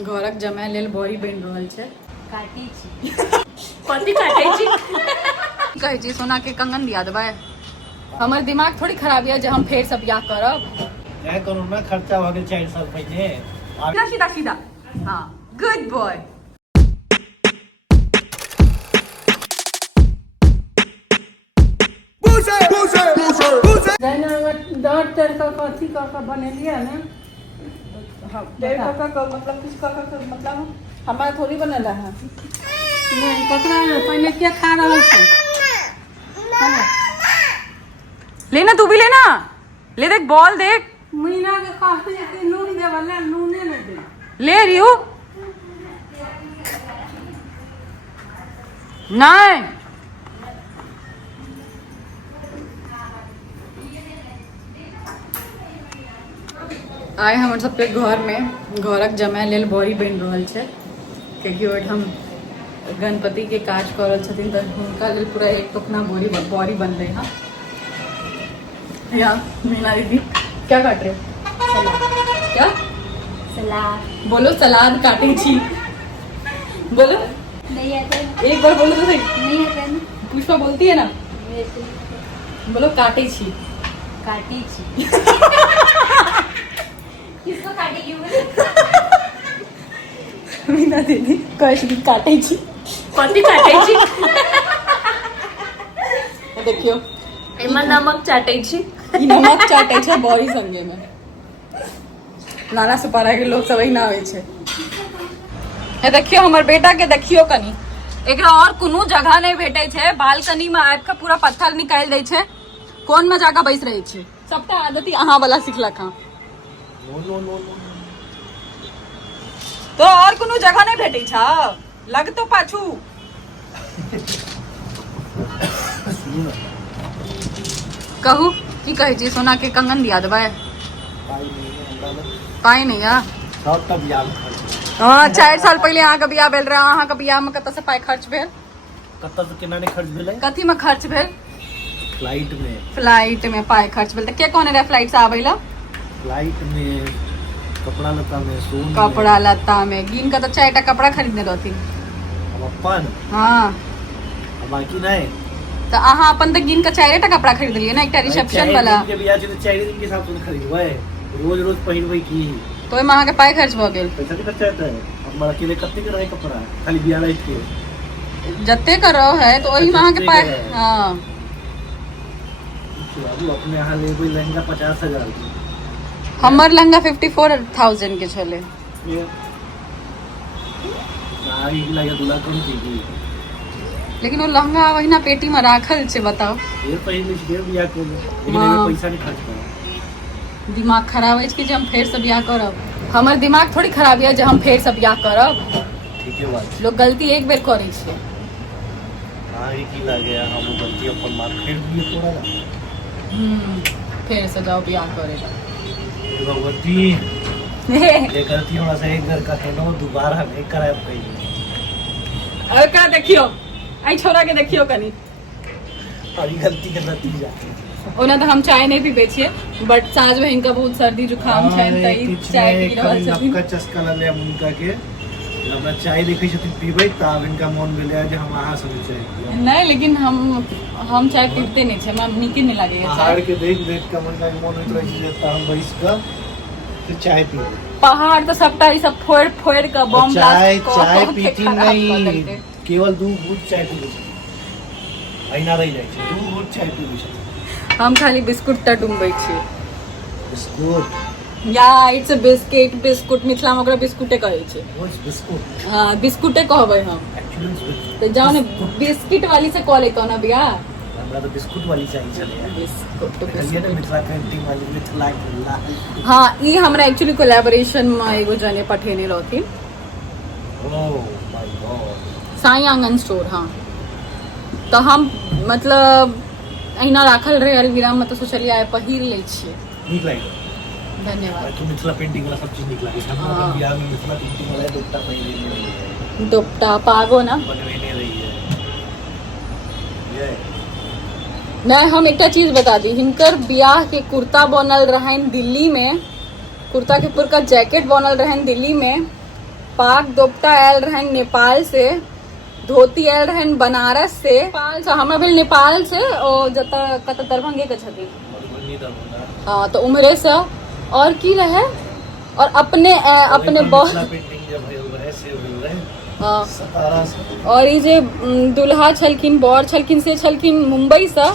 घरक जमाय लेल बड़ी बनि रहल छै। काटी छी कथी काटै छी? कहै छी सोना के कंगन दिया देबै। हमर दिमाग थोड़ी खराब है जे हम फेर से बियाह करब। क्या करूँ ना, खर्चा हो गया 4 साल पहले। सीधा सीधा हाँ, गुड बॉय। मतलब हमारा थोड़ी बनेला है। नहीं पहले क्या खा रहा है? लेना, तू भी लेना। ले देख, बॉल देख। मीना के कहते हैं कि नून दे वाला नूने नहीं दे। ले रही हूँ नहीं। आए हमर सबके घर में घरक जमाय लेल बड़ी बनि रहल छै, कियाकि ओहिठाम गणपति के काज कर रहल छथिन तऽ हुनका लेल पूरा एक टोकना बड़ी बनले है। या मीना दीदी क्या काट रहे हो? क्या सलाद? बोलो सलाद काटे छी। बोलो नहीं आता है। एक बार बोलो तो सही। नहीं आता है ना। पुष्पा बोलती है ना। बोलो काटे छी। काटी छी किसको काटेगी वो? मीना दीदी कहै काटे छी। कथी काटे छी? देखियो एमा नमक चाटे छी। ई नमक चाटे छै बड़ी संगे में। नाना सुपारा के लोग सब ना आवे छै। ए देखियो हमर बेटा के, देखियो कनी एकरा और कोनो जगह नहीं भेटे छै। बालकनी में आबि के पूरा पत्थर निकाल दै छै, कोन में जाके बैस रहे छै। सबटा आदती अहाँ वाला सिखलक हां। तो और कोनो जगह नहीं भेटे छ, लग तो पाछू। कहू की कहै छी? सोना के कंगन दिया देबै। पाई नहीं है। हाँ 4 साल पहले अहाँ के बियाह भेल रहे। अहाँ के बियाह में कतऽ से पाई खर्च भेल? कत्ता से केना नहीं खर्च भेलै? कथी में खर्च भेल? फ्लाइट में पाई खर्च भेल। तऽ के कहने रहे फ्लाइट से आबै ला? फ्लाइट में, कपड़ा लत्ता में, सोन कपड़ा लत्ता में गिन के तो 4टा कपड़ा खरीदने रहथिन। अपन हाँ बाकी नहीं। तो अहाँ अपन तो गिन के 4टा कपड़ा खरीदलिए ना, एकटा रिसेप्शन वाला। के बियाह छै तऽ 4 दिन के हिसाब से खरीदबै, रोज पहिरबै की? तो ओहिमे अहाँ के पाई खर्च भ गेल। पैसा के खर्चा हेतै। हमरा अकेले कते के रहे कपड़ा, खाली बियाह रात के जत्ते करो है तो ओही में अहाँ के पाई। हां बाबू अपने यहाँ लेबै लहंगा 50,000 के। हमर लहंगा 54,000 के छले। गाड़ी लगे दूल्हा कम की, लेकिन वो लहंगा वहीना पेटी में राखल छै। बताओ ये पहले से बियाह को, लेकिन एमे पैसा नहीं खर्च करो। दिमाग खराब है कि हम फेर से बियाह करब। हमर दिमाग थोड़ी खराब है जे हम फेर से बियाह करब। ठीक है बात। लोग गलती एक बेर करे छै। हां ये की लागे हम गलती अपन मार फेर दिए थोड़ा ना। फेर से जाओ बियाह करे ला। भगवती ये गलती हमरा से एक बार का केनो दोबारा नहीं कराब कहीं। और का देखियो आई छोरा के देखियो कनी और गलती के नतीजा। ओना तो हम चाय नहीं पीबे छिए, बट साँझ में इनका बहुत सर्दी जुकाम छै त ई चाय पी रहल छथिन। नमका चस्का ले उनका के हमरा चाय देखै छथिन पीबै त आब इनका मन भेलै जे हम अहाँ सब चाय पियब। नहीं लेकिन हम चाय पीते नहीं छै, हमरा नीके नहीं लागे चाय। पहाड़ के देख के मन का मन होइत रहे छै त हम बैस के फिर चाय पीबै। पहाड़ तो सबटा ई सब फोड़ के बम ब्लास्ट चाय पीती नहीं, केवल 2 घूंट चाय पीबै छै। अहिना रह जाइ छै 2 घूंट चाय पीबै छै। हम खाली बिस्कुट टा डुम्बै छी। बिस्कुट या it's a biscuit. Biscuit Mithila में ओकरा बिस्कुटे कहै छै। What's biscuit? हां बिस्कुटे कहबै हम। एक्चुअली तो जाओ ने बिस्किट वाली से कॉल लेतो ना बिया। हमरा तो बिस्कुट वाली चाहिए चले। बिस्कुट तो कहिए ना मिथिला पेंटिंग वाली मिथिला के। हाँ ई हमरा एक्चुअली कोलैबोरेशन में एगो जने पठेने रहथिन। Oh my God. साई आंगन स्टोर। हाँ तो हम मतलब अहिना राखल रहे अलमीरा में तो सोचलिए आइ पहिर ले छिए। नीक लागे। धन्यवाद। तो मिथिला पेंटिंग वाला सब चीज नीक लागे। हम अपन बियाह में मिथिला पेंटिंग वाला दुपट्टा पहिरे नहीं रही है। दुपट्टा पागो ना बनवे नहीं रही है ये। मैं हम एक चीज बता दी, हिनकर बियाह के कुर्ता बनल रहन दिल्ली में कुर्ता के ऊपर का जैकेट बनल रहन दिल्ली में, पाक दोपट्टा आयल रहन नेपाल से, धोती आयल रहन बनारस से, नेपाल से हमरा भेल नेपाल से और जतऽ कतऽ दरभंगे के छथिन, हाँ तो उम्हरे से। और की रहे और अपने बहुत हाँ, और ये जे दुल्हा छलखिन बर छलखिन से छलखिन मुंबई से,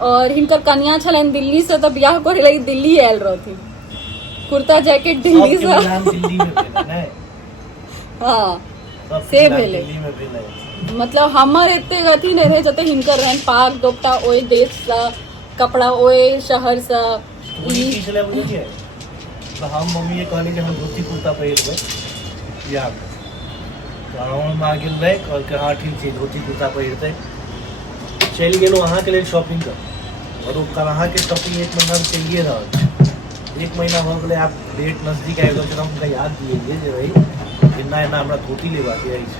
और हिनकर कन्या छलन दिल्ली से, तब बियाह करे लगी दिल्ली आयल रहथिन, कुर्ता जैकेट दिल्ली से हाँ से भेले। मतलब हमर एते अथी नहीं रहे जते हिनकर रहन, पाक दोपट्टा ओए देश से, कपड़ा ओए शहर से। तो हम मम्मी ये कहली कि हम धोती कुर्ता पहिरबै या तो हम आ गेल रहे और हाँ ठीक छै धोती कुर्ता पहिरतै। चलि गेलहुँ अहाँके लेल शॉपिंग कर, और वो अहाँ के शॉपिंग 1 महीना चलिए रहल, 1 महीना हो गए। आप डेट नजदीक आबि गेल, हुनका याद दिए जे भाई एना एना हमरा धोती लेबाके अछि,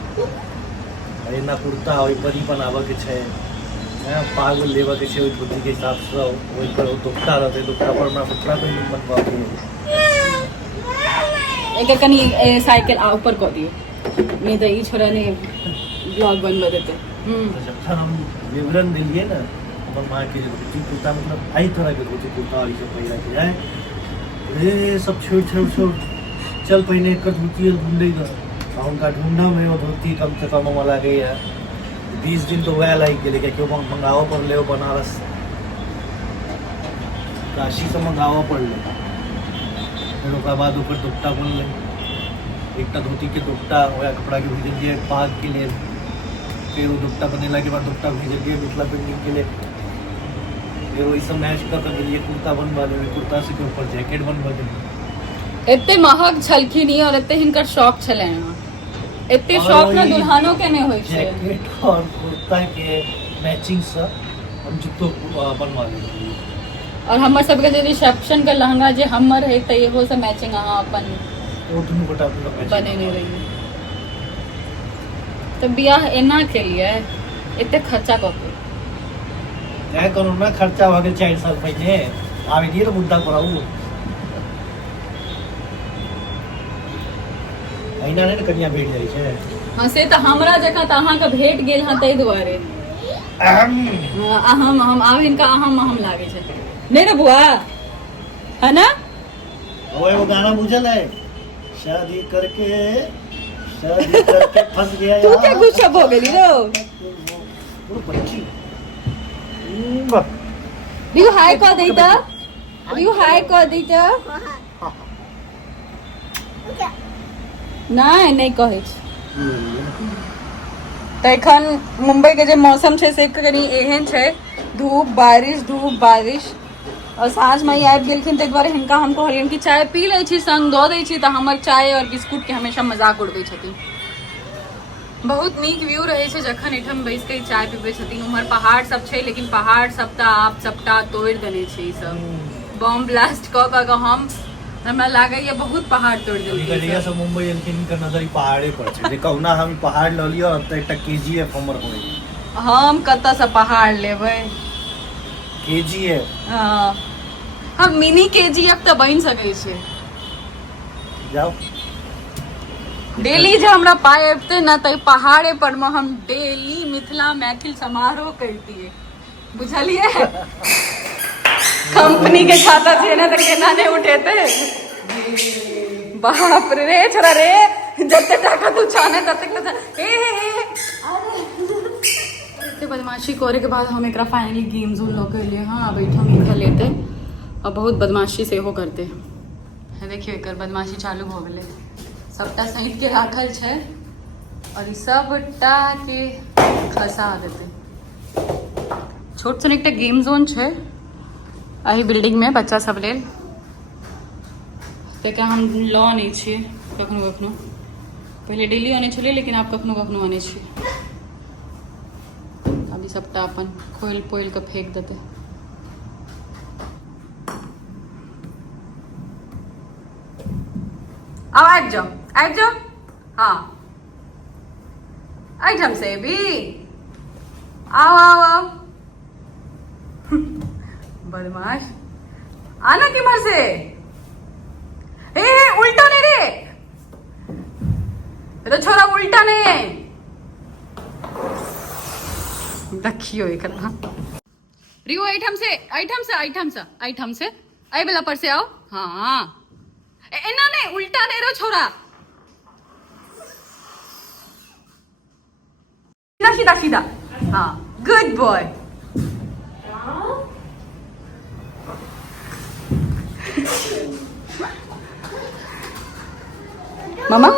एना कुर्ता ओहि पर ही बनाबऽके छै, पाग लेबऽके छै ओहि धोतीके हिसाबसँ, ओहि पर दोपट्टा रहतै, दोपट्टा पर हमरा कपड़ा पहिने बनबाके। एक कनी साइकिल ऊपर कऽ दियो, नहीं तो ई छोरा ने ब्लॉग बनवा देते। जब हम विवरण दिलिए ना हमर माँ के धोती कुर्ता, मतलब आई तरह के धोती कुर्ता और सब पहिरा के जाए, रे सब छोड़ चल पहिने एक धोती ढूंढे गए, उनका ढूंढा में वो धोती कम से कम वाला गई है 20 दिन तो वह लाइक के लेके, क्यों मंगाओ पर ले बनारस काशी से मंगाओ पड़ ले, फिर उसके बाद ऊपर दुपट्टा बन ले, एक धोती के दुपट्टा वह कपड़ा के भेज दिए पाग के लिए, फिर वो दुपट्टा बनेला के बाद दुपट्टा भेज दिए मिथिला पेंटिंग के लिए, फिर वही सब मैच कर लिए कुर्ता बनवा ले, कुर्ता से के ऊपर जैकेट बनवा दे। एते महग छलखिन और एते हिनकर शौक छले, एते शौक ना दुल्हनों के नहीं होय छै। जैकेट और कुर्ता के मैचिंग से हम जुत्तो बनवा ले, और हमर सबके जे रिसेप्शन के लहंगा जे हमर है त एहो से मैचिंग अहाँ अपन वो दुनू गोटा अपना मैचिंग बनेने रही। तो बियाह एना के लिए एते खर्चा क के क्या करू ना, खर्चा भ गेल 4 साल पहले, आब ये तो मुद्दा पर आऊ अहिना नहीं कन्या भेट जाइ छै। हां से त हमरा जका त अहाँ के भेट गेल हां तै दुआरे हम आब इनका अहम लागे छै नहीं रे बुआ, है ना? वो गाना बुझल है, शादी करके फंस गया तू क्या गुस्सा हो गेली रो? यू हाय कह देता, यू हाय कह देता नहीं कहै छै। तऽ एखन मुंबई के जे मौसम छै से कनी एहन छै, धूप बारिश और साँझ में आबि गेलखिन, ताहि दुआरे हिनका हम कहलियनि कि चाय पी लै छी, संग दऽ दै छी, तऽ हमर चाय और बिस्कुट के हमेशा मजाक उड़बै छथिन। बहुत नीक व्यू रहे छै जखन एठम बैस के चाय पीबै छथिन। उम्हर पहाड़ सब छै, लेकिन पहाड़ सब तऽ आप सबटा तोड़ि देने छै, ई सब बम ब्लास्ट कऽ कऽ हम हमरा लागैया बहुत पहाड़ तोड़ि देलकै। सब मुंबई एलखिन के नजर पहाड़े पर छै, जे कहूना हम पहाड़ लऽ लियो त एकटा केजीएफ हमर होय, हम कतऽ से पहाड़ लेबै? केजीएफ हाँ, हम मिनी केजीएफ तऽ बनि सकै छै। जाओ डेली जे हमरा पाय अबिते ना तऽ पहाड़े पर में हम डेली मिथिला मैथिल समारोह करतियै, बुझलियै? कंपनी के खाता छै ना तऽ केना नहीं उठेते? बाप रे छोरा रे, जते टाका तू छाने तते बदमाशी करे के बाद हम एकरा फाइनली गेम जोन लऽ के लिए। हाँ बैठो मिल लेते और बहुत बदमाशी से हो करते है। देखियो एकर बदमाशी चालू हो गए, सबटा सहित के राखल छै और सबटा के खसा देते। छोट सन एकटा गेम जोन छै एही बिल्डिंग में बच्चा सब लेल, तक हम लऽ आनै छियै कखनो कखनो, पहले डेली आनै छलियै लेकिन आब कखनो कखनो आनै छियै। अभी सबटा अपन खोल पोल के फेंक देते। आओ आबि जाओ, हाँ एहिठाम से भी आओ बदमाश, आना किमर से? ए એ તો છોરા ઉલટા ને દખિયો એકલા रियो आइटम से आई बेला पर से आओ हाँ एना ने उल्टा ने रो छोरा सीधा सीधा सीधा हाँ गुड बॉय मामा